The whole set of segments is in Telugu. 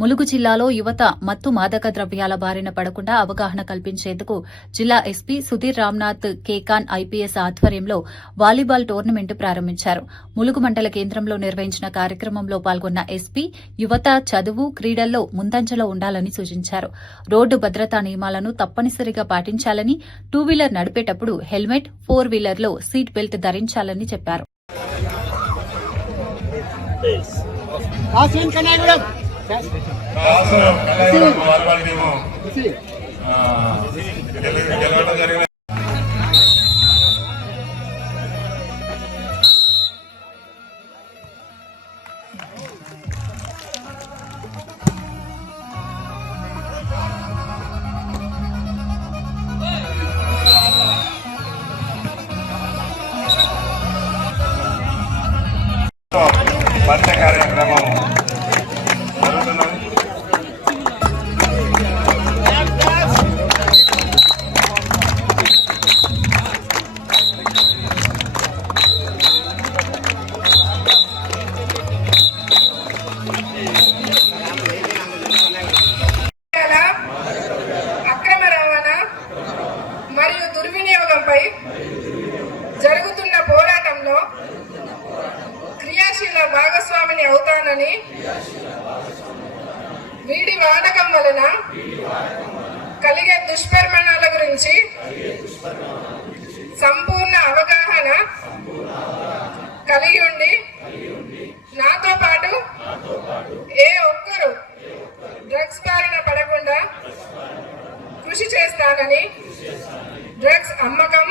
ములుగు జిల్లాలో యువత మత్తు మాదక ద్రవ్యాల బారిన పడకుండా అవగాహన కల్పించేందుకు జిల్లా ఎస్పీ సుధీర్ రామ్నాథ్ కేకాన్ ఐపీఎస్ ఆధ్వర్యంలో వాలీబాల్ టోర్నమెంటు ప్రారంభించారు. ములుగు మండల కేంద్రంలో నిర్వహించిన కార్యక్రమంలో పాల్గొన్న ఎస్పీ యువత చదువు, క్రీడల్లో ముందంజలో ఉండాలని సూచించారు. రోడ్డు భద్రతా నియమాలను తప్పనిసరిగా పాటించాలని, టూ వీలర్ నడిపేటప్పుడు హెల్మెట్, ఫోర్ వీలర్లో సీట్ బెల్ట్ ధరించాలని చెప్పారు. కార్యక్రమం జరుగుతున్నది. అక్రమ రవాణా మరియు దుర్వినియోగంపై జరుగుతున్న పోరాటంలో క్రియాశీల భాగస్వామిని అవుతానని, వీడి వాడకం వలన కలిగే దుష్పరిణామాల గురించి సంపూర్ణ అవగాహన కలిగి ఉండి నాతో పాటు ఏ ఒక్కరూ డ్రగ్స్ బారిన పడకుండా కృషి చేస్తానని, డ్రగ్స్ అమ్మకం,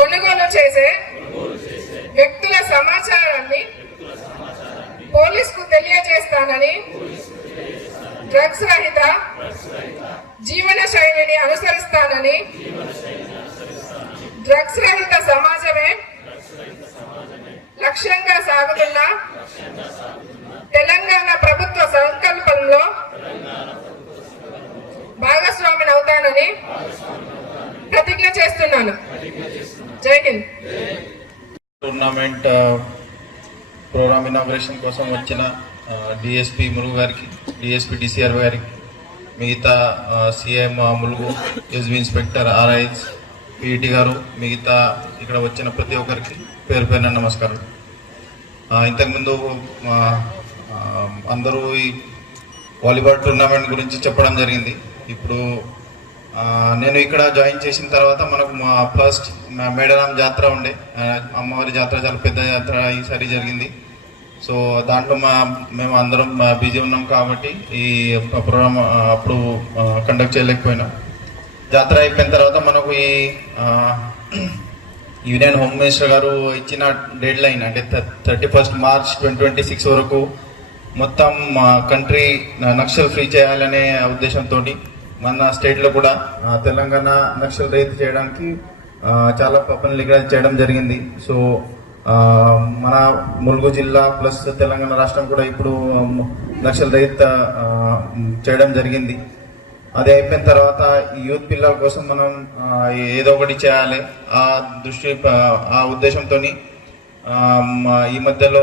కొనుగోలు చేసే వ్యక్తుల సమాచారాన్ని పోలీసుకు తెలియజేస్తానని, డ్రగ్స్ రహిత జీవన శైలిని అనుసరిస్తానని, డ్రగ్స్ రహిత సమాజమే లక్ష్యంగా సాగుతున్న తెలంగాణ ప్రభుత్వ సంకల్పంలో భాగస్వామిని అవుతానని ప్రతిజ్ఞ చేస్తున్నాను. జై హింద్. టూర్నమెంట్ ప్రోగ్రామ్ ఇనాగ్రేషన్ కోసం వచ్చిన డిఎస్పీ ములుగు గారికి, డిఎస్పీ డిసిఆర్ గారికి, మిగతా CM Mulugu, SB inspector ఆర్ఐస్, PET గారు, మిగతా ఇక్కడ వచ్చిన ప్రతి ఒక్కరికి పేరు పేరున నమస్కారం. ఇంతకుముందు అందరూ ఈ వాలీబాల్ టోర్నమెంట్ గురించి చెప్పడం జరిగింది. ఇప్పుడు నేను ఇక్కడ జాయిన్ చేసిన తర్వాత మనకు మా ఫస్ట్ మేడారం జాతర ఉండే, అమ్మవారి జాతర చాలా పెద్ద జాతర ఈసారి జరిగింది. సో దాంట్లో మేము అందరం బిజీ ఉన్నాం కాబట్టి ఈ ప్రోగ్రామ్ అప్పుడు కండక్ట్ చేయలేకపోయినాం. జాతర అయిపోయిన తర్వాత మనకు ఈ యూనియన్ హోమ్ మినిస్టర్ గారు ఇచ్చిన డెడ్ లైన్ అంటే 31 మార్చ్ 2026 వరకు మొత్తం కంట్రీ నక్సల్ ఫ్రీ చేయాలనే ఉద్దేశంతో మన స్టేట్లో కూడా తెలంగాణ నక్సల్ రహిత చేయడానికి చాలా పనులు ఇక్కడ చేయడం జరిగింది. సో మన ములుగు జిల్లా ప్లస్ తెలంగాణ రాష్ట్రం కూడా ఇప్పుడు నక్సల్ రహిత చేయడం జరిగింది. అది అయిపోయిన తర్వాత యూత్ పిల్లల కోసం మనం ఏదో ఒకటి చేయాలి ఆ ఉద్దేశంతో ఈ మధ్యలో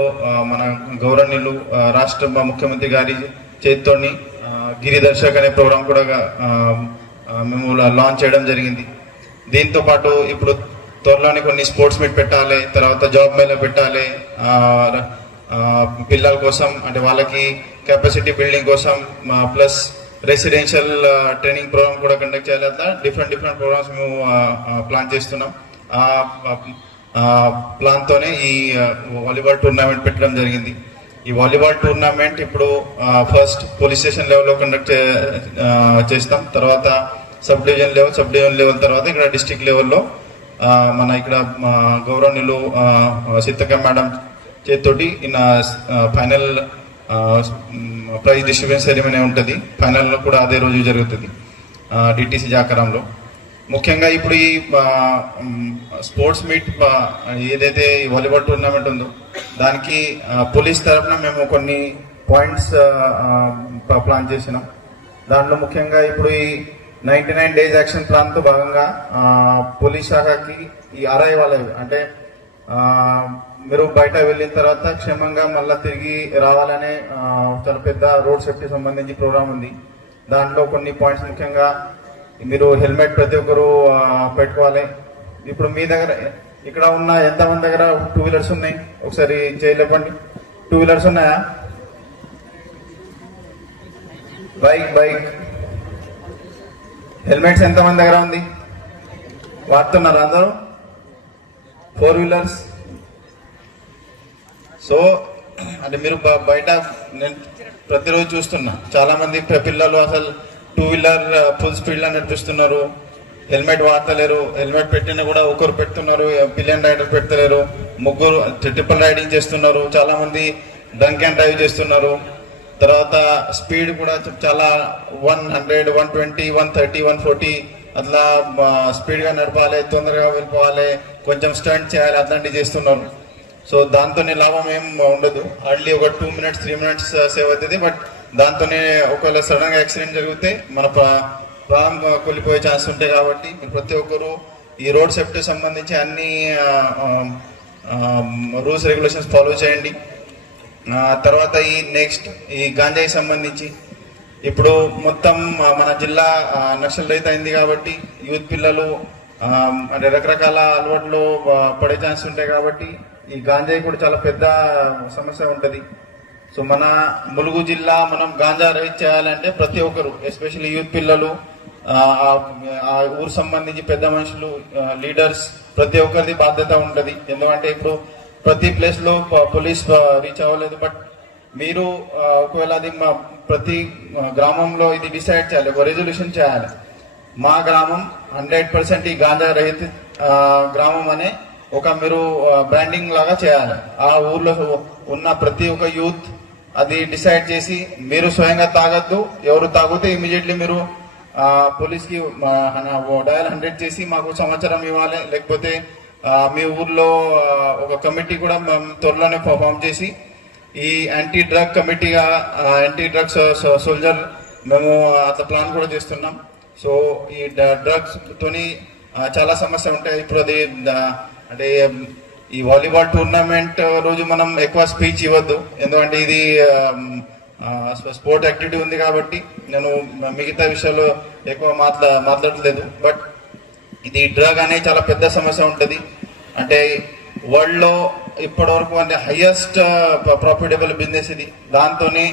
మన గౌరవనీయులు రాష్ట్ర ముఖ్యమంత్రి గారి చేతితోని గిరిదర్శక్ అనే ప్రోగ్రాం కూడా మేము లాంచ్ చేయడం జరిగింది. దీంతో పాటు ఇప్పుడు త్వరలోనే కొన్ని స్పోర్ట్స్ మీట్ పెట్టాలి, తర్వాత జాబ్ మేళా పెట్టాలి పిల్లల కోసం, అంటే వాళ్ళకి కెపాసిటీ బిల్డింగ్ కోసం, ప్లస్ రెసిడెన్షియల్ ట్రైనింగ్ ప్రోగ్రామ్ కూడా కండక్ట్ చేయాలి. అట్లా డిఫరెంట్ ప్రోగ్రామ్స్ మేము ప్లాన్ చేస్తున్నాం. ప్లాన్తోనే ఈ వాలీబాల్ టోర్నమెంట్ పెట్టడం జరిగింది. ఈ వాలీబాల్ టోర్నమెంట్ ఇప్పుడు ఫస్ట్ పోలీస్ స్టేషన్ లెవెల్లో కండక్ట్ చేస్తాం, తర్వాత సబ్ డివిజన్ లెవెల్ తర్వాత ఇక్కడ డిస్ట్రిక్ట్ లెవెల్లో మన ఇక్కడ గౌరవనీయులు సీతక్క మేడం చేతితోటి ఫైనల్ ప్రైజ్ డిస్ట్రిబ్యూషన్ సెరమనీ ఉంటుంది. ఫైనల్ కూడా అదే రోజు జరుగుతుంది డిటిసి జాకరంలో. ముఖ్యంగా ఇప్పుడు ఈ స్పోర్ట్స్ మీట్ ఏదైతే వాలీబాల్ టోర్నమెంట్ ఉందో దానికి పోలీస్ తరఫున మేము కొన్ని పాయింట్స్ ప్లాన్ చేసినాం. దాంట్లో ముఖ్యంగా ఇప్పుడు ఈ 99 డేస్ యాక్షన్ ప్లాన్ తో భాగంగా పోలీస్ శాఖకి ఈ ఆర్ఐ వాళ్ళవి అంటే మీరు బయట వెళ్ళిన తర్వాత క్షేమంగా మళ్ళీ తిరిగి రావాలనే చాలా పెద్ద రోడ్ సేఫ్టీ సంబంధించి ప్రోగ్రామ్ ఉంది. దాంట్లో కొన్ని పాయింట్స్ ముఖ్యంగా మీరు హెల్మెట్ ప్రతి ఒక్కరు పెట్టుకోవాలి. ఇప్పుడు మీ దగ్గర ఇక్కడ ఉన్న ఎంతమంది దగ్గర 2 వీలర్స్ ఉన్నాయి? ఒకసారి చేయలేపండి. 2 వీలర్స్ ఉన్నాయా? బైక్ హెల్మెట్స్ ఎంతమంది దగ్గర ఉంది? వాడుతున్నారు అందరూ? 4 వీలర్స్. సో అంటే మీరు బయట నేను ప్రతిరోజు చూస్తున్నా చాలా మంది పిల్లలు అసలు 2 వీలర్ ఫుల్ స్పీడ్ లో నడిపిస్తున్నారు, హెల్మెట్ వాడతలేరు. హెల్మెట్ పెట్టినా కూడా ఒకరు పెడుతున్నారు, పిలియన్ రైడర్ పెడతలేరు, ముగ్గురు ట్రిపుల్ రైడింగ్ చేస్తున్నారు, చాలా మంది డ్రంక్ అండ్ డ్రైవ్ చేస్తున్నారు. తర్వాత స్పీడ్ కూడా చాలా 100, 120, 130, 140 అట్లా స్పీడ్ గా నడపాలి, తొందరగా వెళ్ళిపోవాలి, కొంచెం స్టంట్ చేయాలి, అట్లాంటివి చేస్తున్నారు. సో దాంతోనే లాభం ఏం ఉండదు. హార్డ్లీ ఒక 2 minutes 3 minutes సేవ్ అవుతుంది. బట్ దాంతోనే ఒకవేళ సడన్ గా యాక్సిడెంట్ జరిగితే మన ప్రాణం కోల్పోయే ఛాన్స్ ఉంటాయి. కాబట్టి ప్రతి ఒక్కరు ఈ రోడ్ సేఫ్టీ సంబంధించి అన్ని రూల్స్ రెగ్యులేషన్స్ ఫాలో చేయండి. తర్వాత ఈ గాంజాయి సంబంధించి ఇప్పుడు మొత్తం మన జిల్లా నక్సల్ రహిత అయింది కాబట్టి యూత్ పిల్లలు అంటే రకరకాల అలవాట్లు పడే ఛాన్స్ ఉంటాయి. కాబట్టి ఈ గాంజాయి కూడా చాలా పెద్ద సమస్య ఉంటుంది. సో మన ములుగు జిల్లా మనం గాంజా రహిత చేయాలంటే ప్రతి ఒక్కరు ఎస్పెషల్లీ యూత్ పిల్లలు, ఆ ఊరు సంబంధించి పెద్ద మనుషులు, లీడర్స్ ప్రతి ఒక్కరిది బాధ్యత ఉంటుంది. ఎందుకంటే ఇప్పుడు ప్రతి ప్లేస్ లో పోలీస్ రీచ్ అవ్వలేదు. బట్ మీరు ఒకవేళ అది ప్రతి గ్రామంలో ఇది డిసైడ్ చేయాలి, ఒక రెజల్యూషన్ చేయాలి. మా గ్రామం 100% ఈ గాంజా రహిత గ్రామం అనే ఒక మీరు బ్రాండింగ్ లాగా చేయాలి. ఆ ఊర్లో ఉన్న ప్రతి ఒక్క యూత్ అది డిసైడ్ చేసి మీరు స్వయంగా తాగద్దు, ఎవరు తాగితే ఇమీడియట్లీ మీరు పోలీస్ కి డయల్ 100 చేసి మాకు సమాచారం ఇవ్వాలి. లేకపోతే మీ ఊర్లో ఒక కమిటీ కూడా త్వరలోనే ఫామ్ చేసి ఈ యాంటీ డ్రగ్ కమిటీగా యాంటీ డ్రగ్స్ సోల్జర్ మేము అట్లా ప్లాన్ కూడా చేస్తున్నాం. సో ఈ డ్రగ్స్ తోని చాలా సమస్య ఉంటాయి. ఇప్పుడు అది అంటే ఈ వాలీబాల్ టోర్నమెంట్ రోజు మనం ఎక్కువ స్పీచ్ ఇవ్వద్దు, ఎందుకంటే ఇది స్పోర్ట్ యాక్టివిటీ ఉంది కాబట్టి నేను మిగతా విషయాలు ఎక్కువ మాట్లాడలేదు. బట్ ఇది డ్రగ్ అనే చాలా పెద్ద సమస్య ఉంటుంది. అంటే వరల్డ్ లో ఇప్పటి వరకు అంటే హైయెస్ట్ ప్రాఫిటబుల్ బిజినెస్ ఇది. దాంతోనే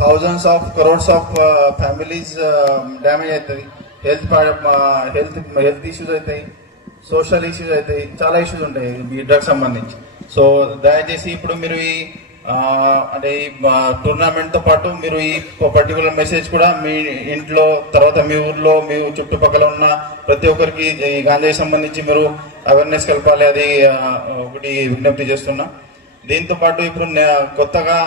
thousands of crores of families damage అవుతుంది. హెల్త్ ఇష్యూస్ అవుతాయి, సోషల్ ఇష్యూస్ అవుతాయి, చాలా ఇష్యూస్ ఉంటాయి ఈ డ్రగ్ సంబంధించి. సో దయచేసి ఇప్పుడు మీరు ఈ అంటే ఈ టోర్నమెంట్ తో పాటు మీరు ఈ పర్టికులర్ మెసేజ్ కూడా మీ ఇంట్లో, తర్వాత మీ ఊర్లో, మీ చుట్టుపక్కల ఉన్న ప్రతి ఒక్కరికి ఈ గాంజాయి సంబంధించి మీరు అవేర్నెస్ కలపాలి. అది ఒకటి విజ్ఞప్తి చేస్తున్నా. దీంతో పాటు ఇప్పుడు కొత్తగా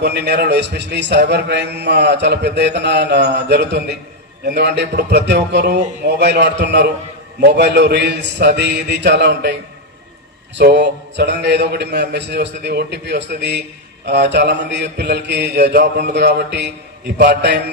కొన్ని నేరాలు ఎస్పెషల్లీ సైబర్ క్రైమ్ చాలా పెద్ద ఎత్తున జరుగుతుంది. ఎందుకంటే ఇప్పుడు ప్రతి ఒక్కరు మొబైల్ వాడుతున్నారు, మొబైల్లో రీల్స్ అది ఇది చాలా ఉంటాయి. సో సడన్ గా ఏదో ఒకటి మెసేజ్ వస్తుంది, ఓటీపీ వస్తుంది. చాలా మంది యూత్ పిల్లలకి జాబ్ ఉండదు కాబట్టి ఈ పార్ట్ టైం